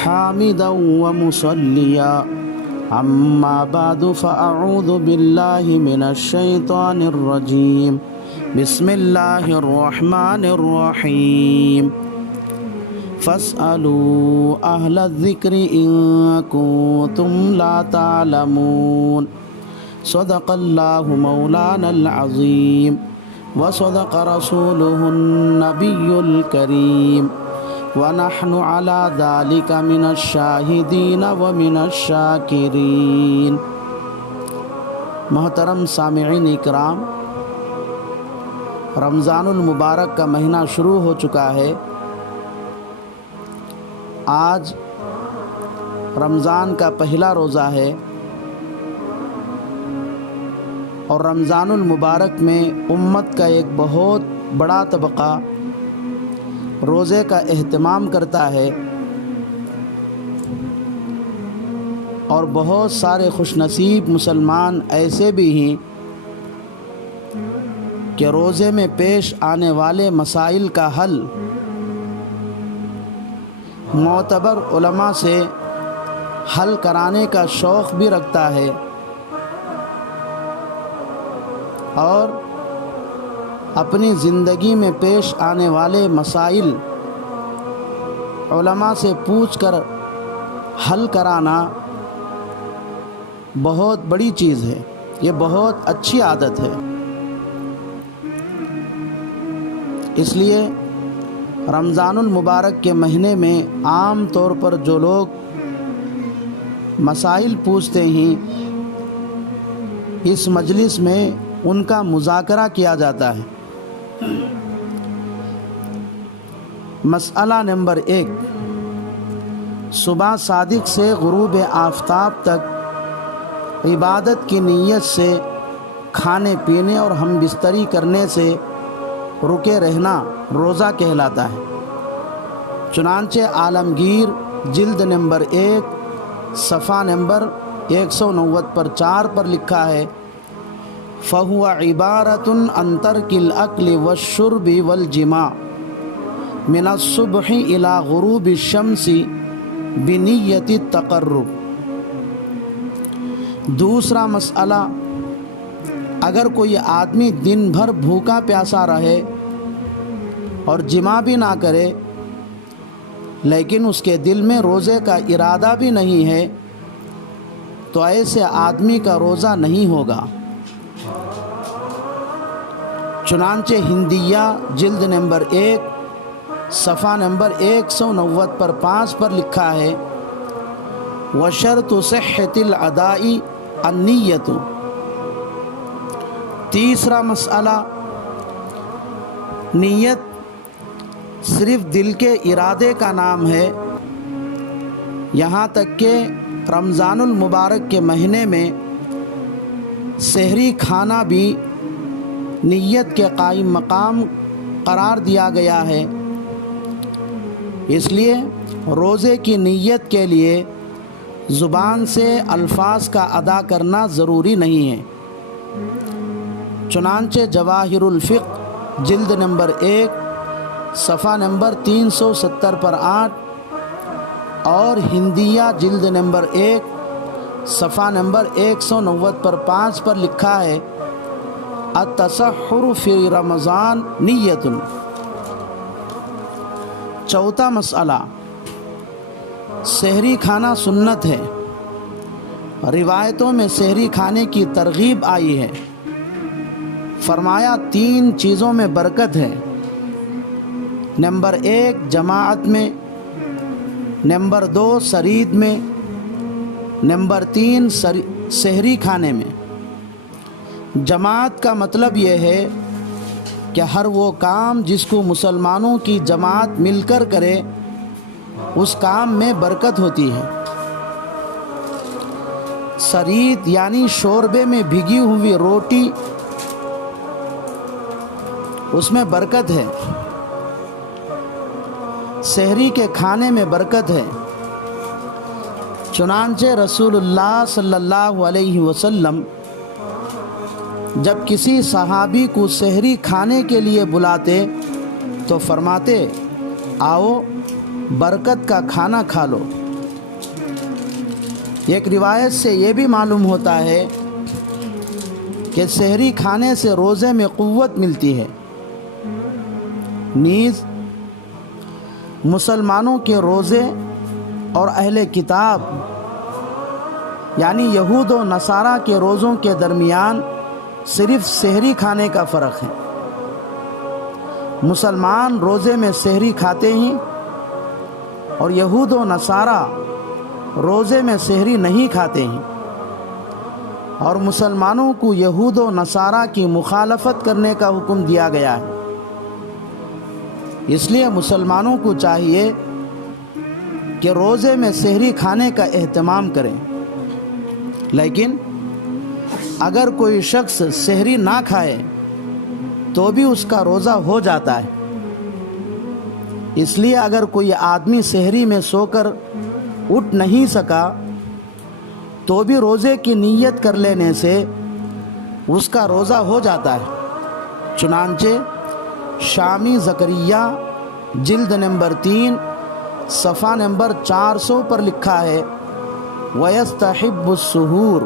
حامدا ومصليا أما بعد فأعوذ بالله من الشيطان الرجيم بسم الله الرحمن الرحيم فاسألوا أهل الذكر إن كنتم لا تعلمون صدق الله مولانا العظيم وصدق رسوله النبي الكريم ونحن على ذلك من الشاہدین ومن الشاکرین۔ محترم سامعین اکرام، رمضان المبارک کا مہینہ شروع ہو چکا ہے۔ آج رمضان کا پہلا روزہ ہے اور رمضان المبارک میں امت کا ایک بہت بڑا طبقہ روزے کا اہتمام کرتا ہے اور بہت سارے خوش نصیب مسلمان ایسے بھی ہیں کہ روزے میں پیش آنے والے مسائل کا حل معتبر علماء سے حل کرانے کا شوق بھی رکھتا ہے اور اپنی زندگی میں پیش آنے والے مسائل علماء سے پوچھ کر حل کرانا بہت بڑی چیز ہے، یہ بہت اچھی عادت ہے۔ اس لیے رمضان المبارک کے مہینے میں عام طور پر جو لوگ مسائل پوچھتے ہیں، اس مجلس میں ان کا مذاکرہ کیا جاتا ہے۔ مسئلہ نمبر 1، صبح صادق سے غروب آفتاب تک عبادت کی نیت سے کھانے پینے اور ہم بستری کرنے سے رکے رہنا روزہ کہلاتا ہے۔ چنانچہ عالمگیر جلد نمبر 1 صفحہ نمبر 190 پر 4 پر لکھا ہے، فَهُوَ عِبَارَةٌ عَنْ تَرْكِ الْأَكْلِ وَالشُّرْبِ وَالْجِمَاعِ مِنَ الصُّبْحِ إِلَى غُرُوبِ الشَّمْسِ بِنِيَّةِ التَّقَرُّبِ۔ دوسرا مسئلہ، اگر کوئی آدمی دن بھر بھوکا پیاسا رہے اور جماع بھی نہ کرے لیکن اس کے دل میں روزے کا ارادہ بھی نہیں ہے تو ایسے آدمی کا روزہ نہیں ہوگا۔ چنانچہ ہندیہ جلد نمبر 1 صفحہ نمبر 190 پر 5 پر لکھا ہے، وَشَرْطُ صِحَّةِ الْأَدَاءِ النِّيَّةُ۔ تیسرا مسئلہ، نیت صرف دل کے ارادے کا نام ہے، یہاں تک کہ رمضان المبارک کے مہینے میں سحری کھانا بھی نیت کے قائم مقام قرار دیا گیا ہے۔ اس لیے روزے کی نیت کے لیے زبان سے الفاظ کا ادا کرنا ضروری نہیں ہے۔ چنانچہ جواہر الفقہ جلد نمبر 1 صفحہ نمبر 370 پر 8 اور ہندیہ جلد نمبر 1 صفحہ نمبر 190 پر 5 پر لکھا ہے، التسحر فی رمضان نیت۔ چوتھا مسئلہ، سحری کھانا سنت ہے۔ روایتوں میں سحری کھانے کی ترغیب آئی ہے، فرمایا 3 چیزوں میں برکت ہے، نمبر 1 جماعت میں، نمبر 2 سرید میں، نمبر 3 سحری کھانے میں۔ جماعت کا مطلب یہ ہے کہ ہر وہ کام جس کو مسلمانوں کی جماعت مل کر کرے اس کام میں برکت ہوتی ہے۔ سرید یعنی شوربے میں بھیگی ہوئی روٹی، اس میں برکت ہے۔ سحری کے کھانے میں برکت ہے۔ چنانچہ رسول اللہ صلی اللہ علیہ وسلم جب کسی صحابی کو سحری کھانے کے لیے بلاتے تو فرماتے، آؤ برکت کا کھانا کھا لو۔ ایک روایت سے یہ بھی معلوم ہوتا ہے کہ سحری کھانے سے روزے میں قوت ملتی ہے۔ نیز مسلمانوں کے روزے اور اہل کتاب یعنی یہود و نصارہ کے روزوں کے درمیان صرف سحری کھانے کا فرق ہے۔ مسلمان روزے میں سحری کھاتے ہیں اور یہود و نصارہ روزے میں سحری نہیں کھاتے ہیں، اور مسلمانوں کو یہود و نصارہ کی مخالفت کرنے کا حکم دیا گیا ہے۔ اس لیے مسلمانوں کو چاہیے کہ روزے میں سحری کھانے کا اہتمام کریں، لیکن اگر کوئی شخص سحری نہ کھائے تو بھی اس کا روزہ ہو جاتا ہے۔ اس لیے اگر کوئی آدمی سحری میں سو کر اٹھ نہیں سکا تو بھی روزے کی نیت کر لینے سے اس کا روزہ ہو جاتا ہے۔ چنانچہ شامی زکریا جلد نمبر 3 صفحہ نمبر 400 پر لکھا ہے وَيَسْتَحِبُّ السُّحُورَ